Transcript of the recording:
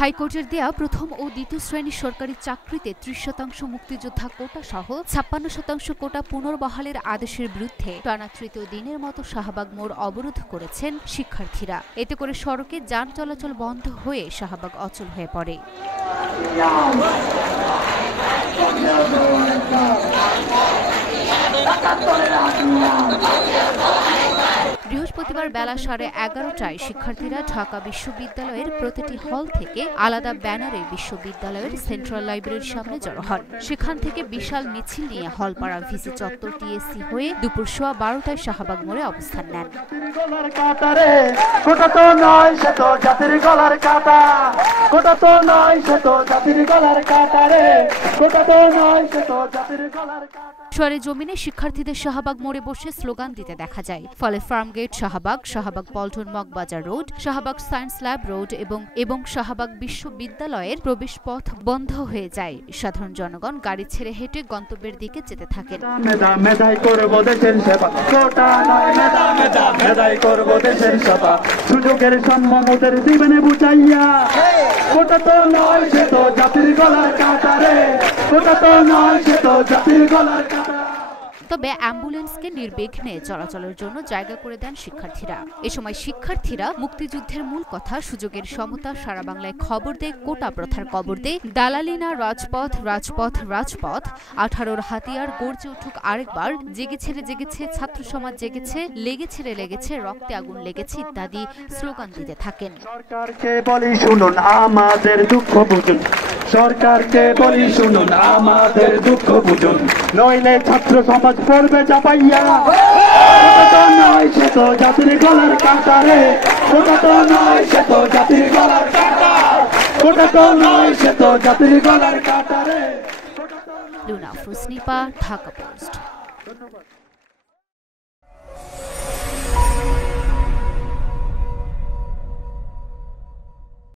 হাইকোর্টের দেয়া প্রথম ও দ্বিতীয় শ্রেণীর সরকারি চাকরিতে ৩০% মুক্তিযোদ্ধা কোটা সহ ৫৬% কোটা পুনর্বহালের আদেশের বিরুদ্ধে টানা তৃতীয় দিনের মতো শাহবাগ মোড় অবরোধ করেছেন শিক্ষার্থীরা। এতে করে সড়কে যান চলাচল বন্ধ হয়ে শাহবাগ অচল হয়ে পড়ে। বৃহস্পতিবার বেলা 11:30টায় শিক্ষার্থীরা ঢাকা বিশ্ববিদ্যালয়ের প্রতিটি হল থেকে আলাদা ব্যানারে বিশ্ববিদ্যালয়ের সেন্ট্রাল লাইব্রেরির সামনে জড়ো হন। সেখান থেকে বিশাল মিছিল নিয়ে হলপাড়া ভিসি চত্বর টিএসসি হয়ে দুপুর 12:15টায় শাহবাগ মোড়ে অবস্থান নেন। সরেজমিনে শিক্ষার্থীদের শাহবাগ মোড়ে বসে স্লোগান দিতে দেখা যায়। ফলে Farmgate Shahbag, Shahbag Paltan Moghbazar road, Shahbag science lab road এবং শাহবাগ বিশ্ববিদ্যালয়ের প্রবেশ পথ বন্ধ হয়ে যায়। সাধারণ জনগণ গাড়ি ছেড়ে হেঁটে গন্তব্যের দিকে যেতে থাকেন। সুযোগের সম্মানদের জীবনে বুঝাইয়া কোটা তো নয় সে তো জাতির গলার কাটা রে, কোটা তো নয় সে তো জাতির গলার কাটা। তবে অ্যাম্বুলেন্সকে নির্বিঘ্নে চলাচলের জন্য জায়গা করে দেন শিক্ষার্থীরা। এ সময় শিক্ষার্থীরা মুক্তিযুদ্ধের মূল কথা, সুযোগের সমতা, সারা বাংলায় খবর দে, কোটা প্রথার কবর দে, দালালিনা রাজপথ রাজপথ রাজপথ, 18'র হাতিয়ার গর্জে উঠুক আরেকবার, জেগেছে রে জেগেছে ছাত্র সমাজ জেগেছে, লেগেছে রে লেগেছে রক্তে আগুন লেগেছে ইত্যাদি স্লোগান দিতে থাকেন। সরকারকে বলি শুনুন আমাদের দুঃখ বুঝুন, সরকারকে বলি শুনুন আমাদের দুঃখ বুঝুন, নইলে ছাত্র সমাজ পড়বে চাপাইয়া। কোটা তো নয় সে তো জাতির গলার কাটা রে, কোটা তো নয় সে তো জাতির গলার কাটা, কোটা তো নয় সে তো জাতির গলার কাটা রে। লুনা ফুসনিপা, ঢাকা পোস্ট।